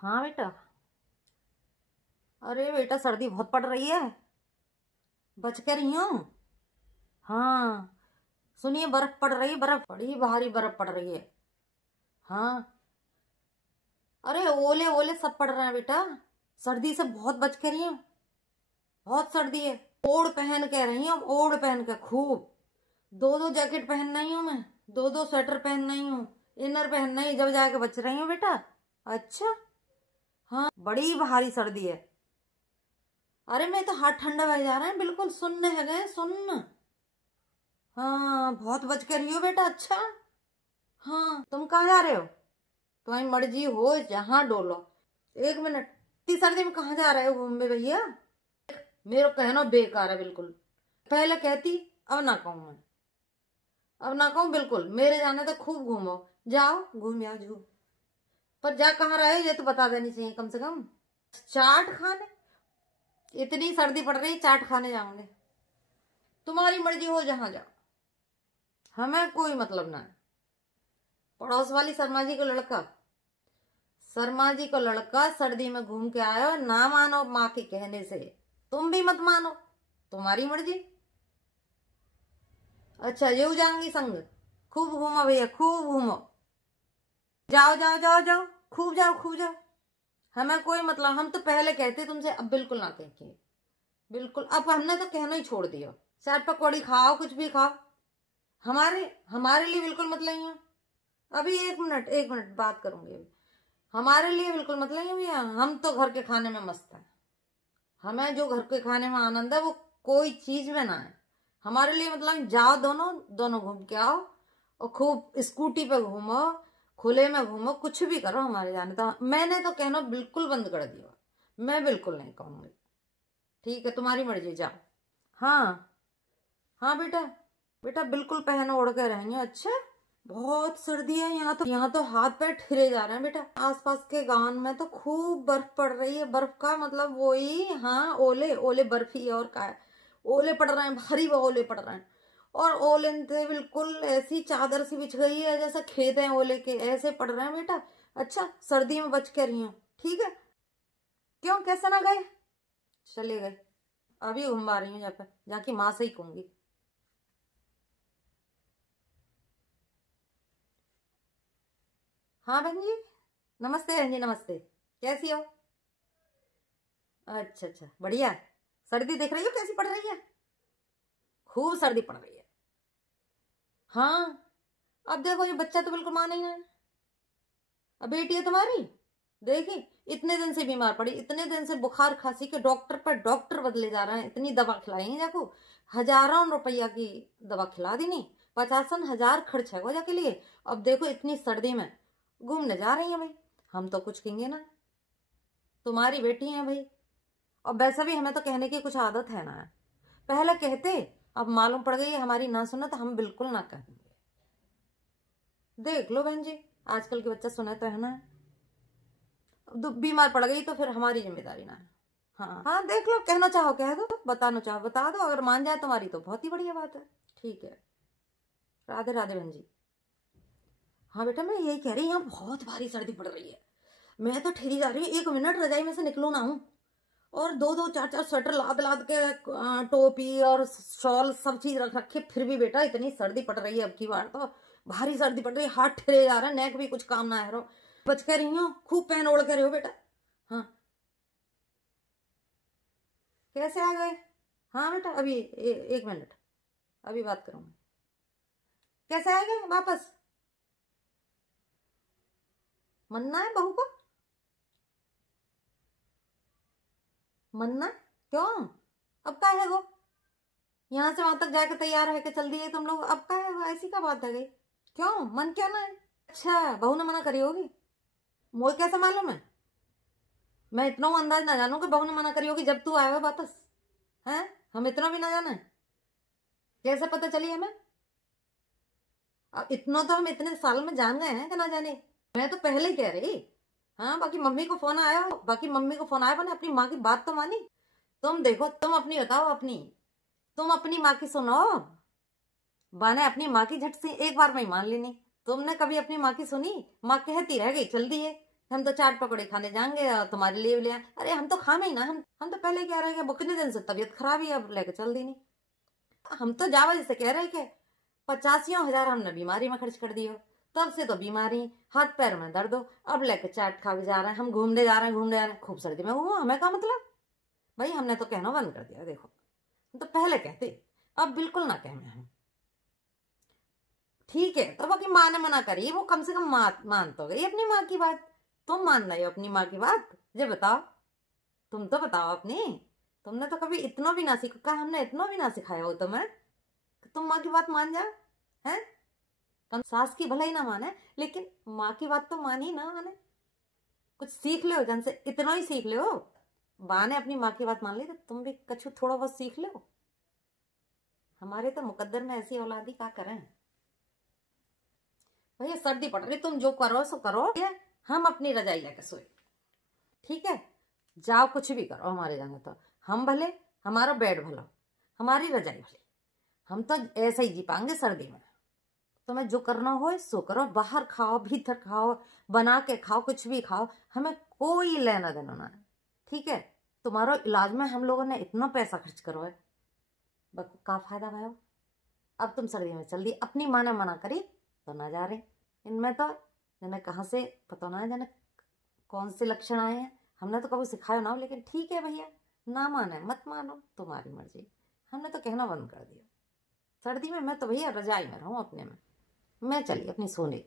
हाँ बेटा। अरे बेटा सर्दी बहुत पड़ रही है, बच के रही हूँ। हाँ सुनिए, बर्फ पड़ रही है, बर्फ बड़ी भारी बर्फ पड़ रही है। हाँ अरे ओले ओले सब पड़ रहे हैं बेटा, सर्दी से बहुत बच के रही हूँ। बहुत सर्दी है, ओढ़ पहन के रही हूँ, ओढ़ पहन के खूब। दो दो जैकेट पहन रही हूँ मैं, दो दो स्वेटर पहन रही हूँ, इनर पहन रही, जब जाके बच रही हूँ बेटा। अच्छा हाँ बड़ी भारी सर्दी है। अरे मैं तो हाथ ठंडा बह जा रहा है, बिल्कुल सुनने है गए सुन। हाँ बहुत बच के रही हो बेटा। अच्छा हाँ तुम कहाँ जा रहे हो? तुम्हारी मर्जी हो, जहाँ डोलो। एक मिनट, इतनी सर्दी में कहाँ जा रहे हो घूमने भैया? मेरा कहना बेकार है बिल्कुल। पहले कहती, अब ना कहूँ मैं, अब ना कहूँ बिल्कुल। मेरे जाने तो खूब घूमो, जाओ घूम आओ जू, पर जा कहाँ रहे ये तो बता देनी चाहिए कम से कम। चाट खाने? इतनी सर्दी पड़ रही, चाट खाने जाओगे? तुम्हारी मर्जी हो, जहाँ जाओ, हमें कोई मतलब ना है। पड़ोस वाली शर्मा जी का लड़का, शर्मा जी का लड़का सर्दी में घूम के आयो, ना मानो माँ के कहने से, तुम भी मत मानो, तुम्हारी मर्जी। अच्छा ये जाऊंगी संग, खूब घूमो भैया खूब घूमो, जाओ जाओ जाओ जाओ, खूब जाओ खूब जाओ। हमें कोई मतलब, हम तो पहले कहते तुमसे, अब बिल्कुल ना कहेंगे बिल्कुल। अब हमने तो कहना ही छोड़ दिया। चाट पकौड़ी खाओ, कुछ भी खाओ, हमारे हमारे लिए बिल्कुल मत लाइए। अभी एक मिनट बात करूंगी अभी। हमारे लिए बिल्कुल मत लाइए भैया, हम तो घर के खाने में मस्त है। हमें जो घर के खाने में आनंद है वो कोई चीज में ना है। हमारे लिए मतलब जाओ, दोनों दोनों घूम के आओ, और खूब स्कूटी पे घूमो, खुले में घूमो, कुछ भी करो, हमारे जाने तो। मैंने तो कहना बिल्कुल बंद कर दिया, मैं बिल्कुल नहीं कहूंगी। ठीक है तुम्हारी मर्जी, जाओ। हाँ हाँ बेटा, बेटा बिल्कुल पहन ओढ़ के रहेंगे। अच्छा बहुत सर्दी है यहाँ तो, यहाँ तो हाथ पैर ठिरे जा रहे हैं बेटा। आसपास के गांव में तो खूब बर्फ पड़ रही है, बर्फ का मतलब वही, हाँ ओले ओले बर्फ ही है, और क्या है। ओले पड़ रहे हैं, भारी ओले पड़ रहे हैं, और ओले से बिल्कुल ऐसी चादर सी बिछ गई है जैसे खेत हैं ओले के, ऐसे पड़ रहे हैं बेटा। अच्छा सर्दी में बच के रही हूँ, ठीक है। क्यों कैसे ना गए? चले गए, अभी घुमा रही हूँ यहाँ पे, जाके माँ से ही कहूंगी। हाँ बहन जी, नमस्ते बहन जी, नमस्ते। कैसी हो? अच्छा अच्छा बढ़िया। सर्दी देख रही हो कैसी पड़ रही है? खूब सर्दी पड़ रही है। हाँ अब देखो ये बच्चा तो बिल्कुल माने ही ना। अब बेटी है तुम्हारी, देखी इतने दिन से बीमार पड़ी, इतने दिन से बुखार खांसी के डॉक्टर पर डॉक्टर बदले जा रहे हैं, इतनी दवा खिलाई है जाको, हजारों रुपया की दवा खिला दी नहीं, 50,000 खर्च है वजह के लिए। अब देखो इतनी सर्दी में घूमने जा रही है भाई, हम तो कुछ कहेंगे ना, तुम्हारी बेटी है भाई। और वैसे भी हमें तो कहने की कुछ आदत है ना, पहले कहते, अब मालूम पड़ गई हमारी ना सुना तो हम बिल्कुल ना कहेंगे। देख लो बहन जी, आजकल के बच्चा सुने तो है ना, बीमार पड़ गई तो फिर हमारी जिम्मेदारी ना है। हाँ हाँ देख लो, कहना चाहो कह दो, बताना चाहो बता दो, अगर मान जाए तुम्हारी तो बहुत ही बढ़िया बात है। ठीक है, राधे राधे बहन जी। हाँ बेटा मैं यही कह रही हूँ, यहाँ बहुत भारी सर्दी पड़ रही है, मैं तो ठहरी जा रही हूँ, एक मिनट रजाई में से निकलो ना हूँ। और दो दो चार चार स्वेटर लाद लाद के, टोपी और शॉल सब चीज रख रखे, फिर भी बेटा इतनी सर्दी पड़ रही है, अब की बार तो भारी सर्दी पड़ रही है, हाथ ठेरे जा रहे हैं, नेक भी कुछ काम ना है। रहो बच के रही हो, खूब पहन ओढ़ के रहो बेटा। हाँ कैसे आ गए? हाँ बेटा अभी एक मिनट, अभी बात करूंगा। कैसे आ गए वापस? मन्ना है बहू को? मन्ना क्यों? अब का है वो, यहाँ से वहां तक जाके तैयार है कि चल दिए तुम लोग, अब का है वो, ऐसी का बात है गई? क्यों मन क्या ना है? अच्छा बहू ने मना करी होगी, मुझे कैसे मालूम है? मैं इतना अंदाज ना जानू कि बहू ने मना करी होगी जब तू आया वापस, है? हम इतना भी ना जाने, कैसे पता चली हमें? अब इतना तो हम इतने साल में जान गए हैं कि ना जाने। मैं तो पहले ही कह रही। हाँ बाकी मम्मी को फोन आया, बाकी मम्मी को फोन आया, मैंने अपनी माँ की बात तो मानी। तुम देखो, तुम अपनी बताओ, अपनी तुम अपनी माँ की सुनो। मैंने अपनी माँ की झट से एक बार में ही मान ली नहीं, तुमने कभी अपनी माँ की सुनी? माँ कहती रह गई चल दिए, हम तो चाट पकौड़े खाने जाएंगे और तुम्हारे लिए ले आए। अरे हम तो खाना ही ना, हम तो पहले कह रहे हैं कि कितने दिन से तबीयत खराब ही, अब लेके चल दी नहीं। हम तो जावा जैसे कह रहे कि 85,000 हमने बीमारी में खर्च कर दियो, तब से तो बीमारी, हाथ पैर में दर्द हो, अब लेके चाट खा के जा रहे हैं, हम घूमने जा रहे हैं, घूमने जा रहे हैं, खूब सर्दी में घूमो, हमें क्या मतलब भाई। हमने तो कहना बंद कर दिया, देखो तो पहले कहते, अब बिल्कुल ना कहने हम। ठीक है, तो बाकी माँ ने मना करी, वो कम से कम मान तो गई अपनी माँ की बात। तुम मान रही हो अपनी माँ की बात? ये बताओ, तुम तो बताओ अपनी। तुमने तो कभी इतना भी ना सीखा, हमने इतना भी ना सिखाया हो तुम्हें कि तुम माँ की बात मान जाओ है। तुम सास की भलाई ना माने, लेकिन माँ की बात तो मानी ना माने। कुछ सीख लो जन से, इतना ही सीख लो। माँ ने अपनी माँ की बात मान ली तो तुम भी कछु थोड़ा बहुत सीख लो। हमारे तो मुकद्दर में ऐसी औलादी क्या करें भैया। सर्दी पड़ रही, तुम जो करो सो करो, हम अपनी रजाई लेके सोए, ठीक है? जाओ कुछ भी करो हमारे जाने, तो हम भले, हमारा बेड भला, हमारी रजाई भली, हम तो ऐसे ही जी पाएंगे सर्दी में। तुम्हें जो करना हो सो करो, बाहर खाओ, भीतर खाओ, बना के खाओ, कुछ भी खाओ, हमें कोई लेना देना ना है, ठीक है? तुम्हारा इलाज में हम लोगों ने इतना पैसा खर्च करो है, का फायदा भाई? अब तुम सर्दी में चल दी, अपनी माँ ने मना करी तो ना जा रहे। इनमें तो जाने कहाँ से पता ना है, जाने कौन से लक्षण आए हैं। हमने तो कभी सिखाया ना हो, लेकिन ठीक है भैया, ना माने मत मानो, तुम्हारी मर्जी। हमने तो कहना बंद कर दिया। सर्दी में मैं तो भैया रजाई में रहूं अपने में, मैं चली अपनी सोने।